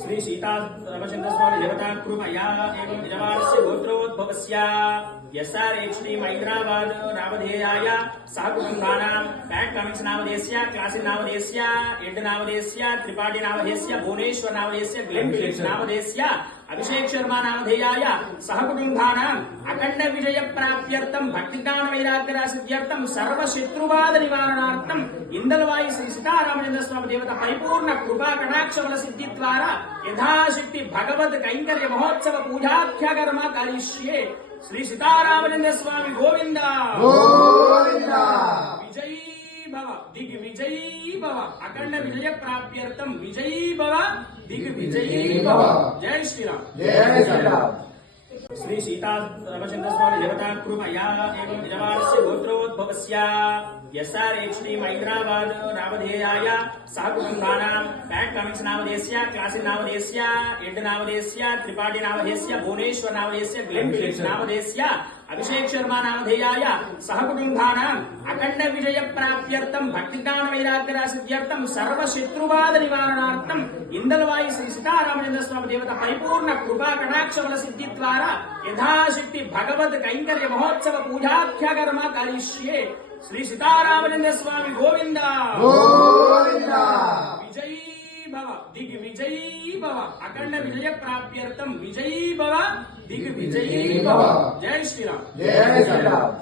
శ్రీ సీతా రామచంద్ర స్వామి దేవతాకృపయా ఏవం యజమానస్య గోత్రోద్భవస్య ఎస్ఆర్హెచ్డి హైదరాబాద్ నామధేయాయ సహకుటుంబానాం బ్యాంక్ కమిక్స్ నామధేయస్య క్లాసిక్ నామధేయస్య ఎడ్ నామధేయస్య త్రిపాఠి నామధేయస్య భువనేశ్వర్ నామధేయస్య గ్లెన్ ఫిలిప్స్ నామధేయస్య అభిషేక్ శర్మ నామధేయాయ సహకుటుంబానాం అఖండ విజయ ప్రాప్త్యర్థం భక్తిజ్ఞాన వైరాగ్య సిద్ధ్యర్థం సర్వ నివారణార్థం ఇందలవాయి శ్రీ సీతారామచంద్ర స్వామి దేవత పరిపూర్ణ కృపా కటాక్ష సిద్ధి ద్వారా యథాశక్తి భగవద్ కైంకర్య మహోత్సవ పూజాఖ్యకర్మ కలిష్యే శ్రీ సీతారామచంద్ర స్వామి గోవింద. గోవిందా. భవ దిగ్ విజయీ భవ అఖండ విజయ ప్రాప్త్యర్థం విజయీ భవ దిగ్ విజయీ భవ జై శ్రీరామ్ జయ శ్రీరామ్ శ్రీ సీతా రామచంద్ర స్వామి దేవతాకృపయా ఏవం యజమానస్య గోత్రోద్భవస్య ఎస్ఆర్హెచ్డి హైదరాబాద్ నామధేయాయ సహకుటుంబానాం బ్యాంక్ కమిక్స్ నామధేయస్య క్లాసిక్ నామధేయస్య ఎడ్ నామధేయస్య త్రిపాఠి నామధేయస్య భువనేశ్వర్ నామధేయస్య గ్లెన్ ఫిలిప్స్ నామధేయస్య అభిషేక్ శర్మ నామధేయాయ సహకుటుంబానాం అఖండ విజయ ప్రాప్త్యర్థం భక్తిజ్ఞాన వైరాగ్య సిద్ధ్యర్థం సర్వ శత్రువాద నివారణార్థం ఇందలవాయి శ్రీ సీతారామచంద్ర స్వామి దేవత పరిపూర్ణ కృపా కటాక్ష బల సిద్ధి ద్వారా యథాశక్తి భగవద్ కైంకర్య మహోత్సవ పూజాఖ్యకర్మ కరిష్యే. శ్రీ సీతారామచంద్ర స్వామి గోవింద. విజయీ భవ. దిగ్ విజయీ భవ. అఖండ విజయ ప్రాప్త్యర్థం విజయీ భవ. దిగ్ విజయీ భవ జై శ్రీరామ్ జయ శ్రీరామ్